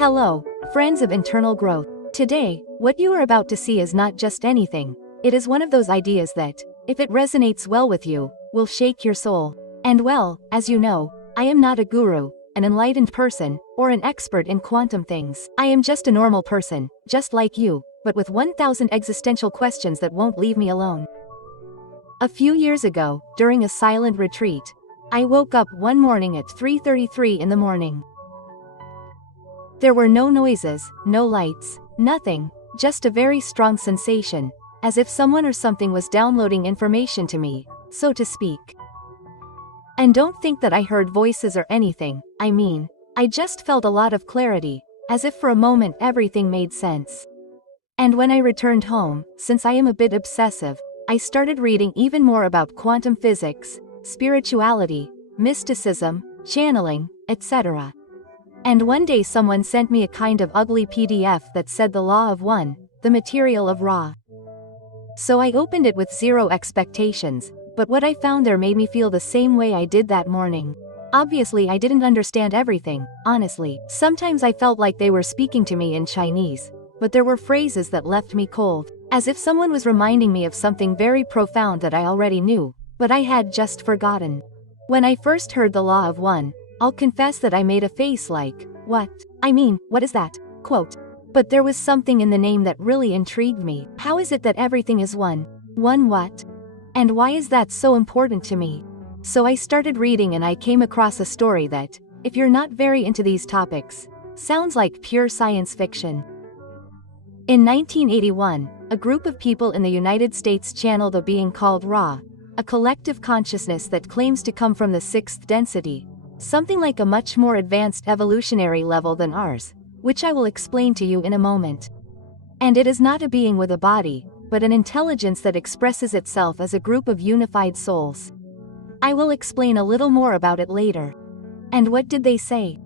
Hello, friends of internal growth. Today, what you are about to see is not just anything. It is one of those ideas that, if it resonates well with you, will shake your soul. And well, as you know, I am not a guru, an enlightened person, or an expert in quantum things. I am just a normal person, just like you, but with 1,000 existential questions that won't leave me alone. A few years ago, during a silent retreat, I woke up one morning at 3:33 in the morning. There were no noises, no lights, nothing, just a very strong sensation, as if someone or something was downloading information to me, so to speak. And don't think that I heard voices or anything, I just felt a lot of clarity, as if for a moment everything made sense. And when I returned home, since I am a bit obsessive, I started reading even more about quantum physics, spirituality, mysticism, channeling, etc. And one day someone sent me a kind of ugly PDF that said the law of one, the material of Ra. So I opened it with zero expectations, but what I found there made me feel the same way I did that morning. Obviously I didn't understand everything, honestly. Sometimes I felt like they were speaking to me in Chinese, but there were phrases that left me cold, as if someone was reminding me of something very profound that I already knew, but I had just forgotten. When I first heard the law of one, I'll confess that I made a face like, what? What is that? Quote. But there was something in the name that really intrigued me. How is it that everything is one? One what? And why is that so important to me? So I started reading and I came across a story that, if you're not very into these topics, sounds like pure science fiction. In 1981, a group of people in the United States channeled a being called Ra, a collective consciousness that claims to come from the sixth density, something like a much more advanced evolutionary level than ours, which I will explain to you in a moment. And it is not a being with a body, but an intelligence that expresses itself as a group of unified souls. I will explain a little more about it later. And what did they say?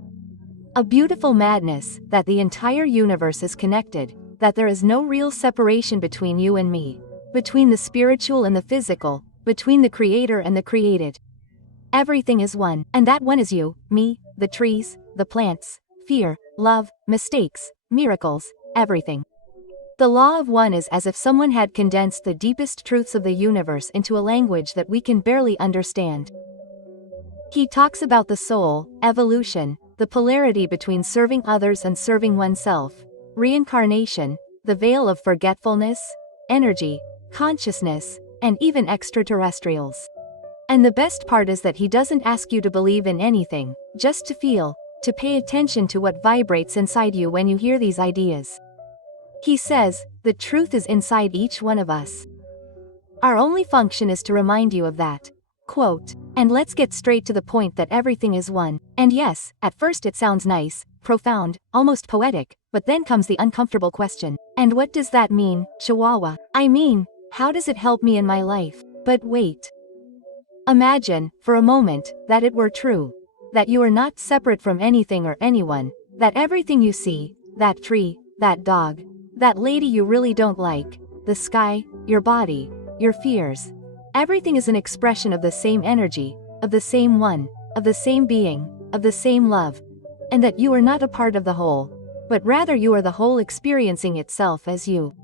A beautiful madness, that the entire universe is connected, that there is no real separation between you and me, between the spiritual and the physical, between the creator and the created. Everything is one, and that one is you, me, the trees, the plants, fear, love, mistakes, miracles, everything. The law of one is as if someone had condensed the deepest truths of the universe into a language that we can barely understand. He talks about the soul, evolution, the polarity between serving others and serving oneself, reincarnation, the veil of forgetfulness, energy, consciousness, and even extraterrestrials. And the best part is that he doesn't ask you to believe in anything, just to feel, to pay attention to what vibrates inside you when you hear these ideas. He says, the truth is inside each one of us. Our only function is to remind you of that. Quote. And let's get straight to the point that everything is one. And yes, at first it sounds nice, profound, almost poetic, but then comes the uncomfortable question. And what does that mean, Chihuahua? How does it help me in my life? But wait. Imagine, for a moment, that it were true. That you are not separate from anything or anyone, that everything you see, that tree, that dog, that lady you really don't like, the sky, your body, your fears, everything is an expression of the same energy, of the same one, of the same being, of the same love, and that you are not a part of the whole, but rather you are the whole experiencing itself as you.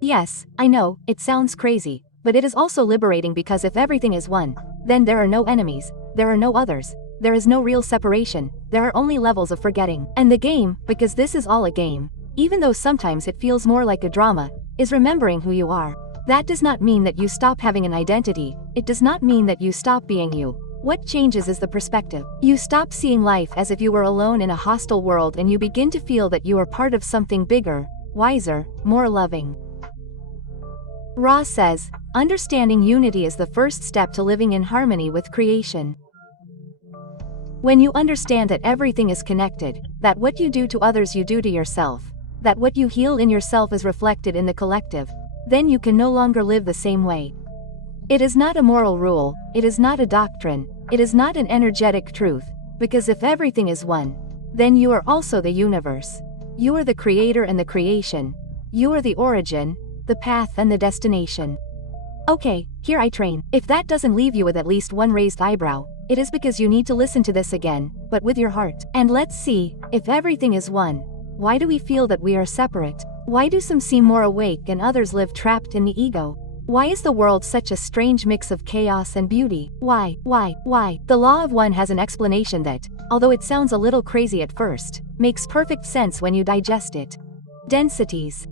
Yes, I know, it sounds crazy, but it is also liberating because if everything is one, then there are no enemies, there are no others, there is no real separation, there are only levels of forgetting. And the game, because this is all a game, even though sometimes it feels more like a drama, is remembering who you are. That does not mean that you stop having an identity, it does not mean that you stop being you. What changes is the perspective. You stop seeing life as if you were alone in a hostile world and you begin to feel that you are part of something bigger, wiser, more loving. Ra says, understanding unity is the first step to living in harmony with creation. When you understand that everything is connected, that what you do to others you do to yourself, that what you heal in yourself is reflected in the collective, then you can no longer live the same way. It is not a moral rule, it is not a doctrine, it is not an energetic truth, because if everything is one, then you are also the universe. You are the creator and the creation. You are the origin, the path and the destination. Okay, here I train. If that doesn't leave you with at least one raised eyebrow, it is because you need to listen to this again, but with your heart. And let's see, if everything is one, why do we feel that we are separate? Why do some seem more awake and others live trapped in the ego? Why is the world such a strange mix of chaos and beauty? Why? The law of one has an explanation that, although it sounds a little crazy at first, makes perfect sense when you digest it. Densities.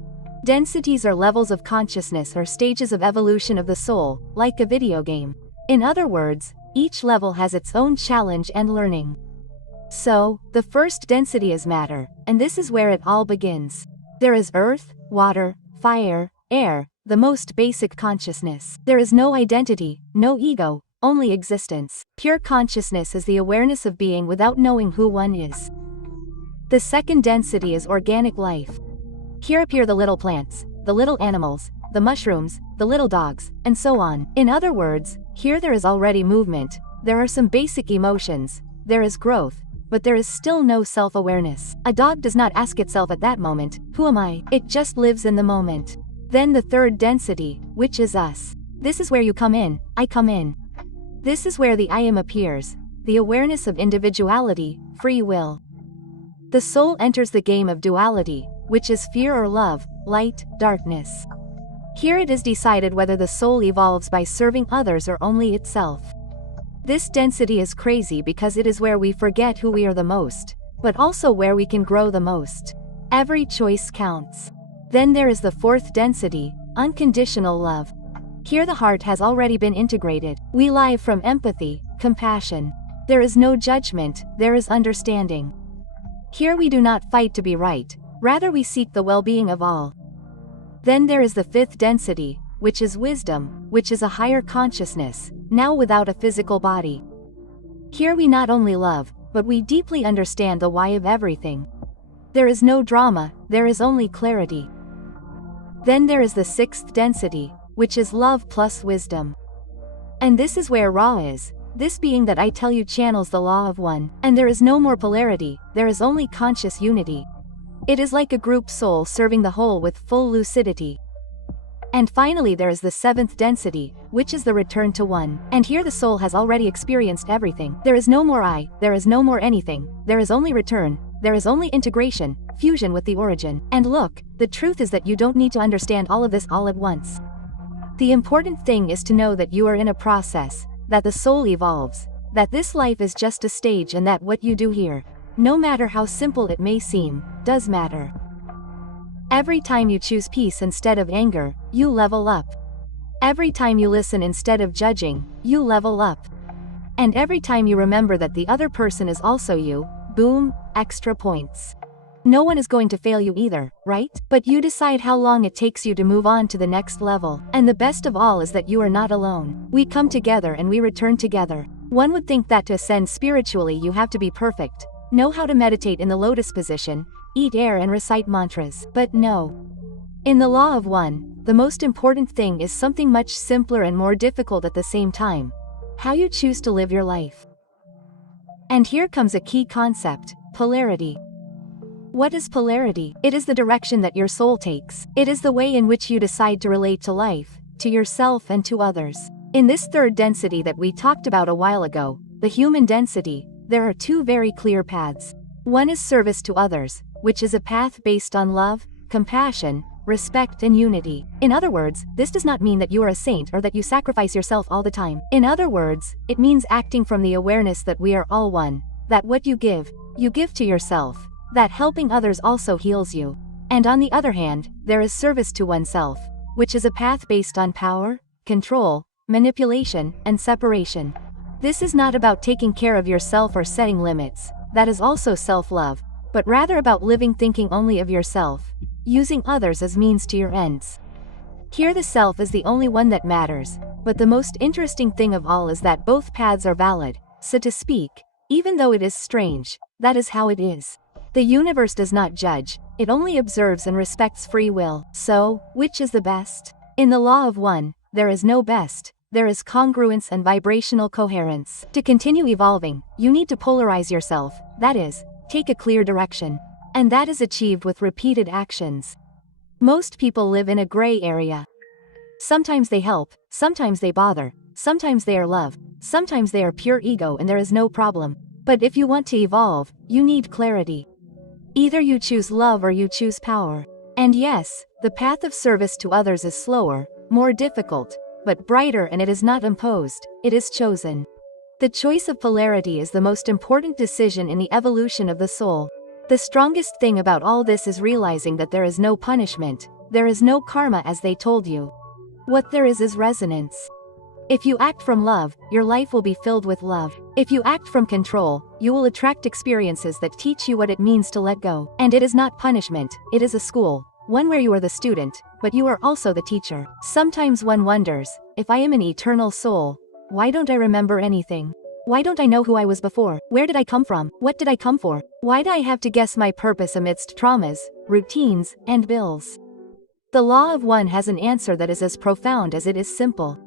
Densities are levels of consciousness or stages of evolution of the soul, like a video game. In other words, each level has its own challenge and learning. So, the first density is matter, and this is where it all begins. There is earth, water, fire, air, the most basic consciousness. There is no identity, no ego, only existence. Pure consciousness is the awareness of being without knowing who one is. The second density is organic life. Here appear the little plants, the little animals, the mushrooms, the little dogs, and so on. In other words, here there is already movement, there are some basic emotions, there is growth, but there is still no self-awareness. A dog does not ask itself at that moment, who am I? It just lives in the moment. Then the third density, which is us. This is where you come in, I come in. This is where the I am appears, the awareness of individuality, free will. The soul enters the game of duality, which is fear or love, light, darkness. Here it is decided whether the soul evolves by serving others or only itself. This density is crazy because it is where we forget who we are the most, but also where we can grow the most. Every choice counts. Then there is the fourth density, unconditional love. Here the heart has already been integrated. We live from empathy, compassion. There is no judgment, there is understanding. Here we do not fight to be right, rather we seek the well-being of all. Then there is the fifth density, which is wisdom, which is a higher consciousness, now without a physical body. Here we not only love, but we deeply understand the why of everything. There is no drama, there is only clarity. Then there is the sixth density, which is love plus wisdom. And this is where Ra is, this being that I tell you channels the law of one, and there is no more polarity, there is only conscious unity. It is like a group soul serving the whole with full lucidity. And finally there is the seventh density, which is the return to one. And here the soul has already experienced everything. There is no more I, there is no more anything, there is only return, there is only integration, fusion with the origin. And look, the truth is that you don't need to understand all of this all at once. The important thing is to know that you are in a process, that the soul evolves, that this life is just a stage and that what you do here, no matter how simple it may seem, does matter. Every time you choose peace instead of anger, you level up. Every time you listen instead of judging, you level up. And every time you remember that the other person is also you, boom, extra points. No one is going to fail you either, right? But you decide how long it takes you to move on to the next level. And the best of all is that you are not alone. We come together and we return together. One would think that to ascend spiritually you have to be perfect, know how to meditate in the lotus position, eat air and recite mantras. But no. In the law of one, the most important thing is something much simpler and more difficult at the same time. How you choose to live your life. And here comes a key concept, polarity. What is polarity? It is the direction that your soul takes. It is the way in which you decide to relate to life, to yourself and to others. In this third density that we talked about a while ago, the human density, there are two very clear paths. One is service to others, which is a path based on love, compassion, respect and unity. In other words, this does not mean that you are a saint or that you sacrifice yourself all the time. In other words, it means acting from the awareness that we are all one, that what you give to yourself, that helping others also heals you. And on the other hand, there is service to oneself, which is a path based on power, control, manipulation, and separation. This is not about taking care of yourself or setting limits, that is also self-love, but rather about living thinking only of yourself, using others as means to your ends. Here the self is the only one that matters, but the most interesting thing of all is that both paths are valid, so to speak, even though it is strange, that is how it is. The universe does not judge, it only observes and respects free will. So, which is the best? In the law of one, there is no best, there is congruence and vibrational coherence. To continue evolving, you need to polarize yourself, that is, take a clear direction. And that is achieved with repeated actions. Most people live in a gray area. Sometimes they help, sometimes they bother, sometimes they are love, sometimes they are pure ego, and there is no problem. But if you want to evolve, you need clarity. Either you choose love or you choose power. And yes, the path of service to others is slower, more difficult, but brighter, and it is not imposed, it is chosen. The choice of polarity is the most important decision in the evolution of the soul. The strongest thing about all this is realizing that there is no punishment, there is no karma as they told you. What there is resonance. If you act from love, your life will be filled with love. If you act from control, you will attract experiences that teach you what it means to let go. And it is not punishment, it is a school, one where you are the student, but you are also the teacher. Sometimes one wonders, if I am an eternal soul, why don't I remember anything? Why don't I know who I was before? Where did I come from? What did I come for? Why do I have to guess my purpose amidst traumas, routines, and bills? The law of one has an answer that is as profound as it is simple.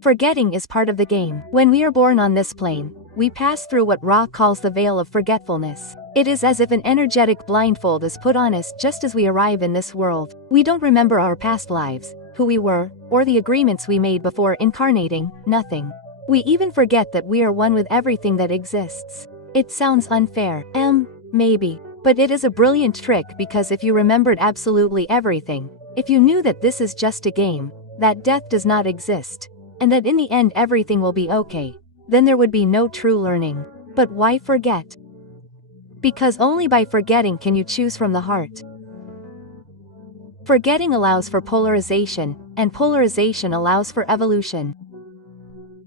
Forgetting is part of the game. When we are born on this plane, we pass through what Ra calls the veil of forgetfulness. It is as if an energetic blindfold is put on us just as we arrive in this world. We don't remember our past lives, who we were, or the agreements we made before incarnating, nothing. We even forget that we are one with everything that exists. It sounds unfair, maybe, but it is a brilliant trick, because if you remembered absolutely everything, if you knew that this is just a game, that death does not exist, and that in the end everything will be okay, then there would be no true learning. But why forget? Because only by forgetting can you choose from the heart. Forgetting allows for polarization, and polarization allows for evolution.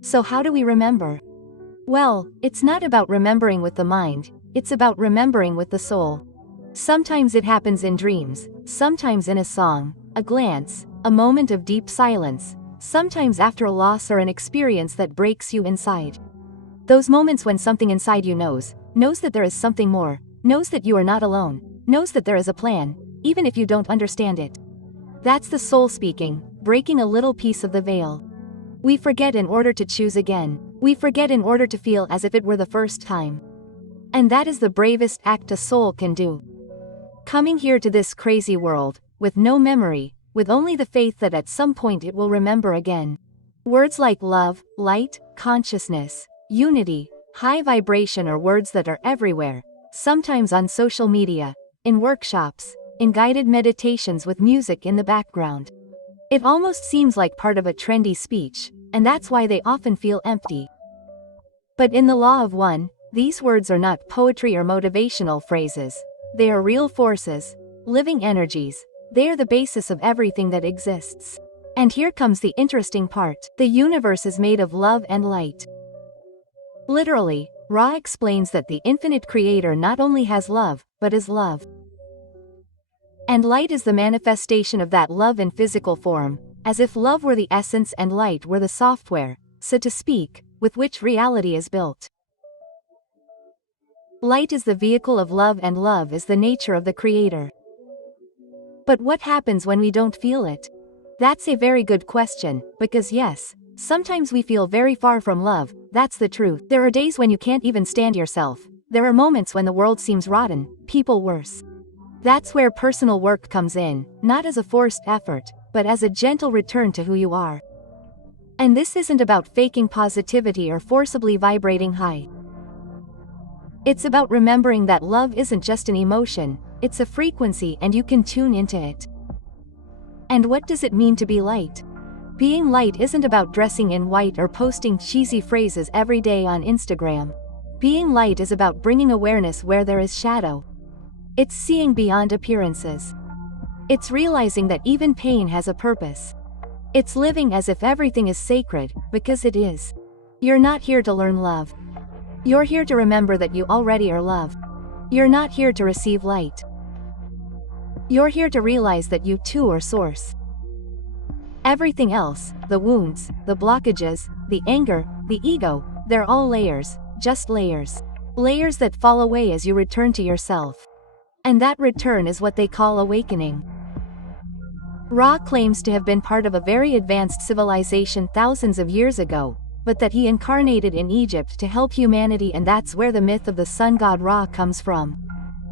So how do we remember? Well, it's not about remembering with the mind, it's about remembering with the soul. Sometimes it happens in dreams, sometimes in a song, a glance, a moment of deep silence, sometimes after a loss or an experience that breaks you inside. Those moments when something inside you knows that there is something more, knows that you are not alone, knows that there is a plan, even if you don't understand it. That's the soul speaking, breaking a little piece of the veil. We forget in order to choose again. We forget in order to feel as if it were the first time. And that is the bravest act a soul can do. Coming here to this crazy world, with no memory, with only the faith that at some point it will remember again. Words like love, light, consciousness, unity, high vibration are words that are everywhere, sometimes on social media, in workshops, in guided meditations with music in the background. It almost seems like part of a trendy speech, and that's why they often feel empty. But in the law of one, these words are not poetry or motivational phrases. They are real forces, living energies. They are the basis of everything that exists. And here comes the interesting part. The universe is made of love and light. Literally, Ra explains that the infinite creator not only has love, but is love. And light is the manifestation of that love in physical form, as if love were the essence and light were the software, so to speak, with which reality is built. Light is the vehicle of love, and love is the nature of the creator. But what happens when we don't feel it? That's a very good question, because yes, sometimes we feel very far from love, that's the truth. There are days when you can't even stand yourself. There are moments when the world seems rotten, people worse. That's where personal work comes in, not as a forced effort, but as a gentle return to who you are. And this isn't about faking positivity or forcibly vibrating high. It's about remembering that love isn't just an emotion, it's a frequency, and you can tune into it. And what does it mean to be light? Being light isn't about dressing in white or posting cheesy phrases every day on Instagram. Being light is about bringing awareness where there is shadow. It's seeing beyond appearances. It's realizing that even pain has a purpose. It's living as if everything is sacred, because it is. You're not here to learn love. You're here to remember that you already are love. You're not here to receive light. You're here to realize that you too are source. Everything else, the wounds, the blockages, the anger, the ego, they're all layers, just layers. Layers that fall away as you return to yourself. And that return is what they call awakening. Ra claims to have been part of a very advanced civilization thousands of years ago, but that he incarnated in Egypt to help humanity, and that's where the myth of the sun god Ra comes from.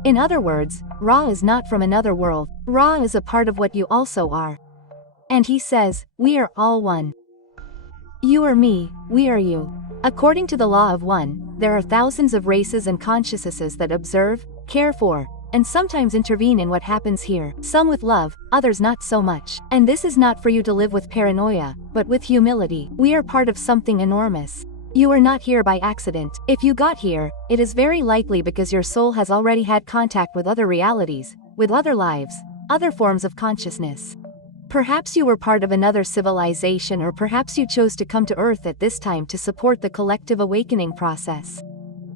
In other words, Ra is not from another world. Ra is a part of what you also are. And he says, we are all one. You are me, we are you. According to the law of one, there are thousands of races and consciousnesses that observe, care for, and sometimes intervene in what happens here. Some with love, others not so much. And this is not for you to live with paranoia, but with humility. We are part of something enormous. You are not here by accident. If you got here, it is very likely because your soul has already had contact with other realities, with other lives, other forms of consciousness. Perhaps you were part of another civilization, or perhaps you chose to come to Earth at this time to support the collective awakening process.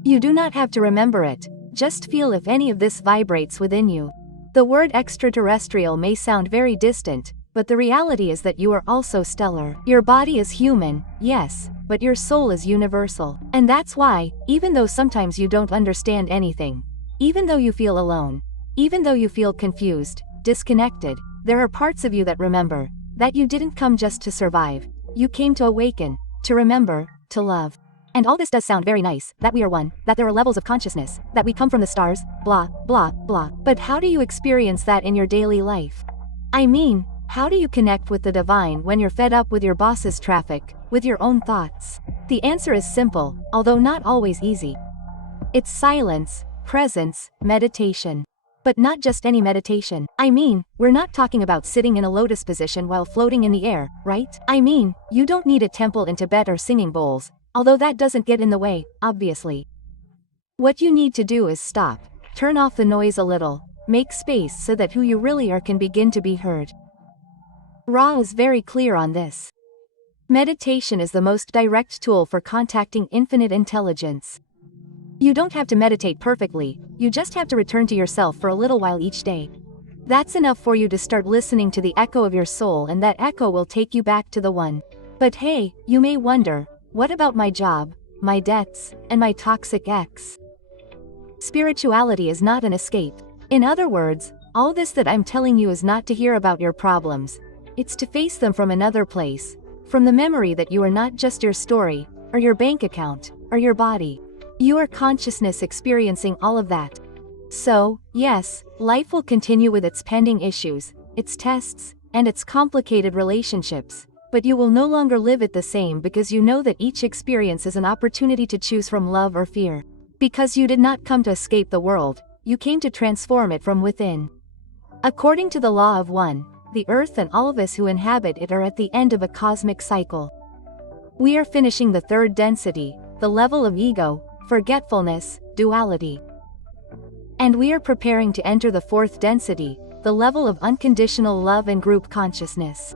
You do not have to remember it, just feel if any of this vibrates within you. The word extraterrestrial may sound very distant, but the reality is that you are also stellar. Your body is human, yes, but your soul is universal. And that's why, even though sometimes you don't understand anything, even though you feel alone, even though you feel confused, disconnected, there are parts of you that remember, that you didn't come just to survive. You came to awaken, to remember, to love. And all this does sound very nice, that we are one, that there are levels of consciousness, that we come from the stars, blah, blah, blah. But how do you experience that in your daily life? I mean, how do you connect with the divine when you're fed up with your boss's traffic, with your own thoughts? The answer is simple, although not always easy. It's silence, presence, meditation. But not just any meditation. I mean, we're not talking about sitting in a lotus position while floating in the air, right? I mean, you don't need a temple in Tibet or singing bowls, although that doesn't get in the way, obviously. What you need to do is stop, turn off the noise a little, make space so that who you really are can begin to be heard. Ra is very clear on this. Meditation is the most direct tool for contacting infinite intelligence. You don't have to meditate perfectly, you just have to return to yourself for a little while each day. That's enough for you to start listening to the echo of your soul, and that echo will take you back to the one. But hey, you may wonder, what about my job, my debts, and my toxic ex? Spirituality is not an escape. In other words, all this that I'm telling you is not to hear about your problems. It's to face them from another place, from the memory that you are not just your story, or your bank account, or your body. You are consciousness experiencing all of that. So, yes, life will continue with its pending issues, its tests, and its complicated relationships, but you will no longer live it the same, because you know that each experience is an opportunity to choose from love or fear. Because you did not come to escape the world, you came to transform it from within. According to the law of one, the earth and all of us who inhabit it are at the end of a cosmic cycle. We are finishing the third density, the level of ego, forgetfulness, duality. And we are preparing to enter the fourth density, the level of unconditional love and group consciousness.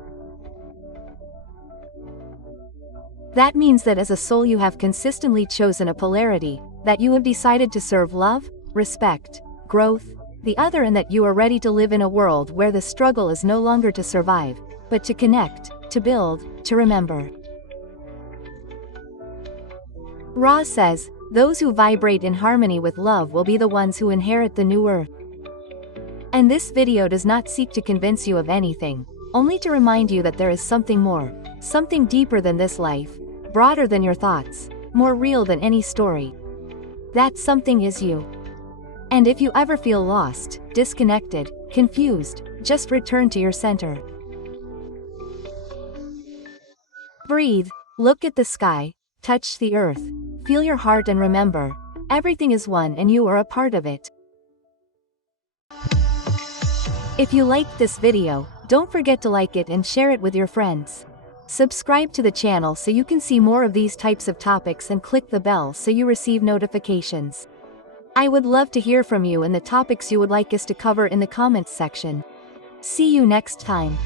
That means that as a soul you have consistently chosen a polarity, that you have decided to serve love, respect, growth, the other, and that you are ready to live in a world where the struggle is no longer to survive, but to connect, to build, to remember. Ra says, those who vibrate in harmony with love will be the ones who inherit the new earth. And this video does not seek to convince you of anything, only to remind you that there is something more, something deeper than this life, broader than your thoughts, more real than any story. That something is you. And if you ever feel lost, disconnected, confused, just return to your center. Breathe, look at the sky, touch the earth, feel your heart, and remember, everything is one and you are a part of it. If you liked this video, don't forget to like it and share it with your friends. Subscribe to the channel so you can see more of these types of topics, and click the bell so you receive notifications. I would love to hear from you and the topics you would like us to cover in the comments section. See you next time.